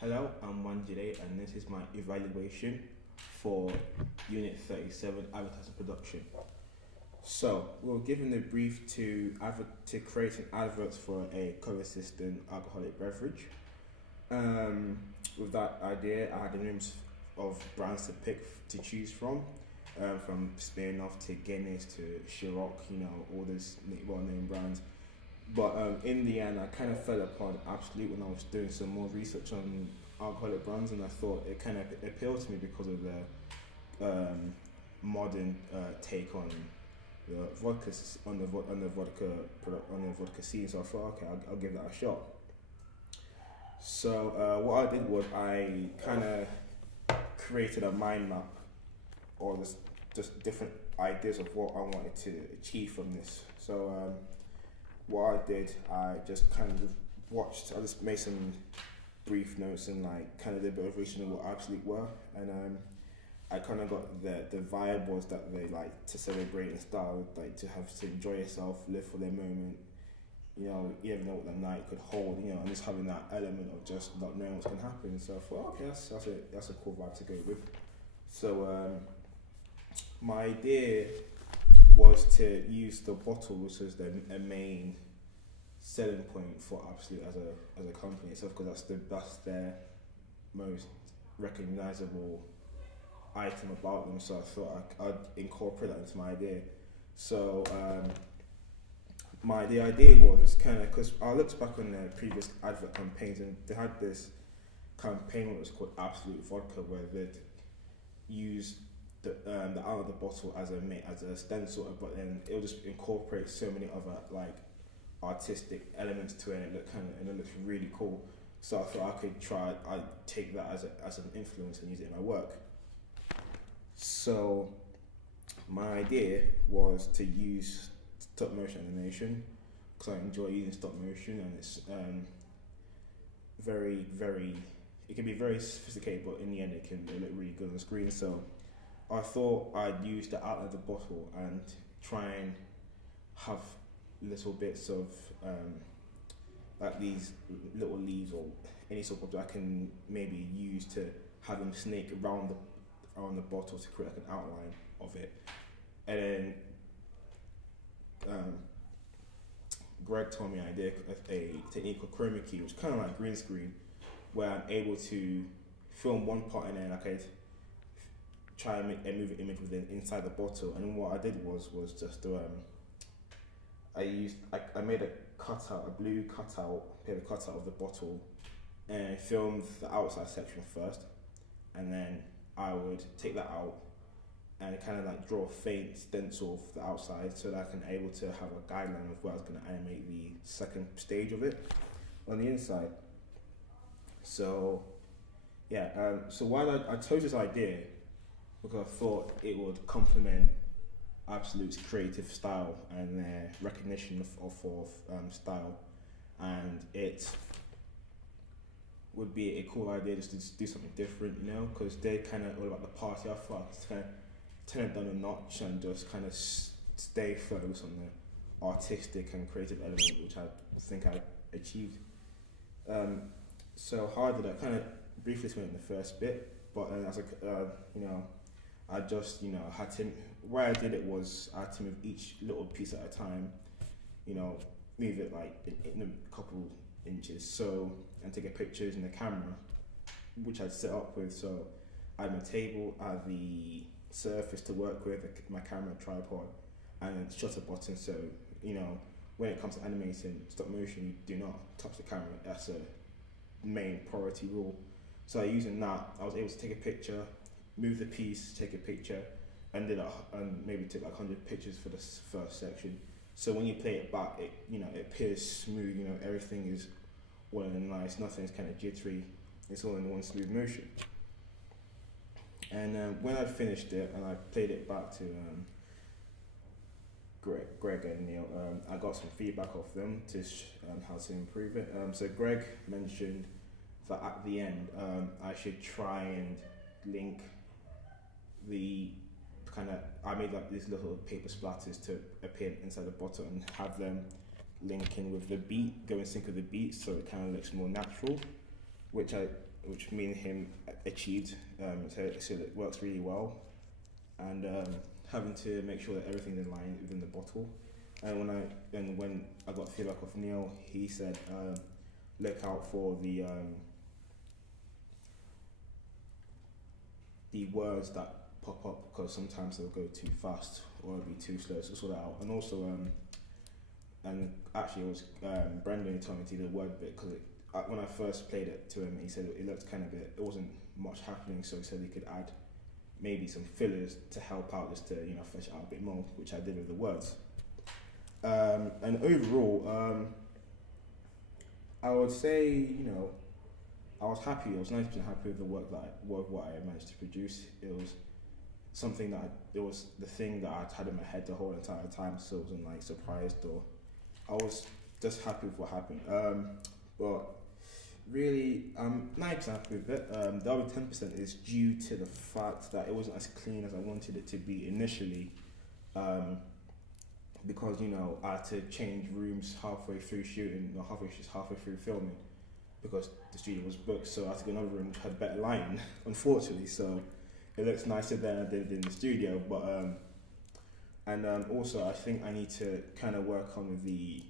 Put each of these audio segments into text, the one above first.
Hello, I'm Wanjide, and this is my evaluation for Unit 37 Advertising Production. So, we were given a brief to create an advert for a co-assistant alcoholic beverage. With that idea, I had a names of brands to choose from Smirnoff to Guinness to Ciroc, all these well-known brands. But in the end, I kind of fell upon Absolute when I was doing some more research on alcoholic brands, and I thought it kind of appealed to me because of the modern take on the vodka on the vodka scene. So I thought, okay, I'll give that a shot. So what I did was I kind of created a mind map, or just different ideas of what I wanted to achieve from this. So what I did, I just kind of I just made some brief notes and like kind of did a bit of research on what Absolute were, and I kind of got the vibe was that they like to celebrate in style, like to have to enjoy yourself, live for their moment. You never know what the night could hold. And just having that element of just not knowing what's gonna happen. So I thought, okay, that's a cool vibe to go with. So my idea was to use the bottle, which is a main selling point for Absolute as a company itself, because that's their most recognizable item about them. So I thought I'd incorporate that into my idea. So the idea was kind of, because I looked back on their previous advert campaigns, and they had this campaign that was called Absolute Vodka, where they'd use the out of the bottle as a stencil, but then it would just incorporate so many other like artistic elements to it, and it looks really cool. So I thought I'd take that as an influence and use it in my work. So my idea was to use stop motion animation, because I enjoy using stop motion, and it's it can be very sophisticated, but in the end it look really good on the screen. So I thought I'd use the outline of the bottle and try and have little bits of like these little leaves or any sort of that I can maybe use to have them snake around the bottle to create like an outline of it. And then Greg told me an idea of a technique called chroma key, which is kind of like green screen, where I'm able to film one part and then I could try and move an image within inside the bottle. And what I did was just I made a blue paper cutout of the bottle, and filmed the outside section first, and then I would take that out and kind of like draw a faint stencil of the outside, so that I can able to have a guideline of where I was going to animate the second stage of it on the inside. So yeah, so why I chose this idea because I thought it would complement Absolute's creative style and their recognition of style, and it would be a cool idea just to do something different, because they're kind of all about the party. I thought to kind of turn it down a notch and just kind of stay focused on the artistic and creative element, which I think I achieved. So how I did that, kind of briefly explained in the first bit, but as I just had to. Why I did it was I had to move each little piece at a time, move it like in a couple inches, so, and take a picture using the camera, which I'd set up with. So I had my table, I had the surface to work with, my camera tripod, and then shutter button. So when it comes to animating stop motion, you do not touch the camera. That's a main priority rule. So using that, I was able to take a picture, move the piece, take a picture, and maybe took like 100 pictures for this first section. So when you play it back, it appears smooth. Everything is all in nice. Nothing's kind of jittery. It's all in one smooth motion. And when I finished it and I played it back to Greg and Neil, I got some feedback off them to how to improve it. So Greg mentioned that at the end, I should try and link I made like these little paper splatters to appear inside the bottle and have them link in with the beat, go in sync with the beat, so it kind of looks more natural. which me and him achieved. So it works really well, and having to make sure that everything's in line within the bottle. And when I got feedback of Neil, he said, look out for the words that pop up, because sometimes they'll go too fast or it'll be too slow. So sort that out. And also, and actually, it was Brendan who told me to do the word bit, because when I first played it to him, he said it looked kind of bit. It wasn't much happening, so he said he could add maybe some fillers to help out, just to flesh it out a bit more, which I did with the words. And overall, I would say I was happy. I was 90% happy with the work what I managed to produce. It was something it was the thing that I'd had in my head the whole entire time, so I wasn't like surprised, or I was just happy with what happened. But really, I'm 90% happy with it. The other 10% is due to the fact that it wasn't as clean as I wanted it to be initially. Because I had to change rooms halfway through shooting, or halfway through filming, because the studio was booked. So I had to go to another room which had better lighting, unfortunately. So it looks nicer than I did in the studio. But also I think I need to kind of work on the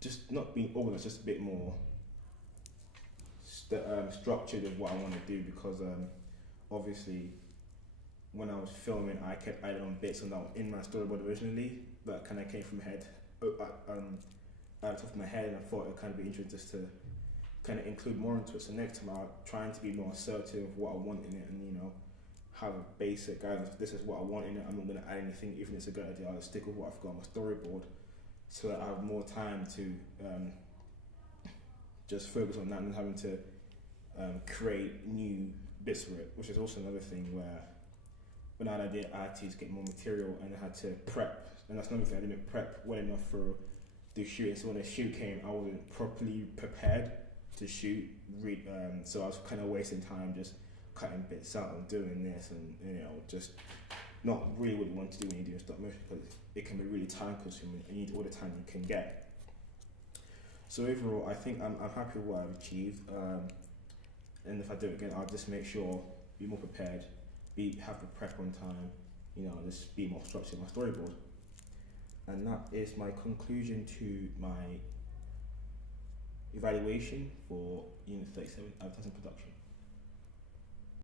just not being organized, just a bit more structured with what I want to do, because obviously when I was filming, I kept adding on bits that were in my storyboard originally, that kind of came from head, out the top of my head, and I thought it would kind of be interesting just to kind of include more into it. So next time I'm trying to be more assertive of what I want in it, and have a basic guidance. This is what I want in it. I'm not going to add anything, even if it's a good idea. I'll stick with what I've got on my storyboard, so that I have more time to just focus on that, and having to create new bits for it, which is also another thing where when I had an idea, I had to get more material, and I had to prep, and that's another thing, I didn't prep well enough for the shooting. So when the shoot came, I wasn't properly prepared to shoot, so I was kind of wasting time just cutting bits out and doing this, and just not really what you want to do when you do stop motion, because it can be really time consuming and you need all the time you can get. So overall, I think I'm happy with what I've achieved, and if I do it again, I'll just make sure, be more prepared, have the prep on time, just be more structured in my storyboard. And that is my conclusion to my evaluation for Unit 37 advertising production.